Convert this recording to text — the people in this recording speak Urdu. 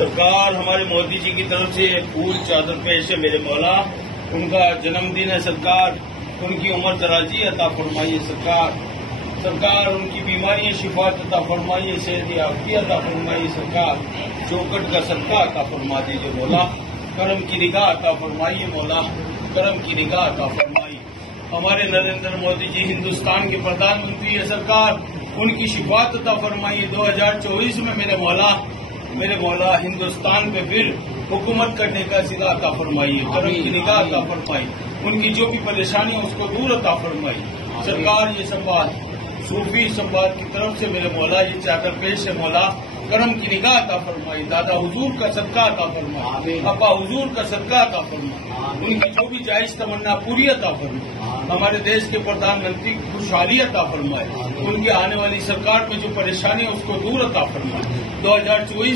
سرکار ہمارے مودی جی کی طرف سے پھول چادر پیش ہے میرے مولا. ان کا جنم دن ہے سرکار. ان کی عمر دراجی عطا فرمائیے سرکار. سرکار ان کی بیماریاں شفات عطا فرمائیے, صحت یابی عطا فرمائیے سرکار. چوکٹ کا صدقہ عطا فرما دیجیے مولا. کرم کی نگاہ عطا فرمائیے مولا. کرم کی نگاہ عطا فرمائیے. ہمارے نریندر مودی جی ہندوستان کے پردھان منتری ہے سرکار. ان کی شفات عطا فرمائیے. 2024 میں میرے مولا ہندوستان پہ پھر حکومت کرنے کا سلا عطا فرمائیے. کرم کی نگاہ عطا فرمائیے. ان کی جو بھی پریشانی ہے اس کو دور عطا فرمائیے سرکار. یہ سمواد صوفی سمواد کی طرف سے میرے مولا یہ چادر پیش ہے مولا. کرم کی نگاہ عطا فرمائی. دادا حضور کا صدقہ عطا فرمائی. ابا حضور کا صدقہ عطا فرمائی. ان کی جو بھی جائز تمنا پوری عطا فرمائی. ہمارے دیش کے پردھان منتری کی خوشحالی عطا فرمائے. ان کے آنے والی سرکار میں جو پریشانی ہے اس کو دور عطا فرمائے. 2024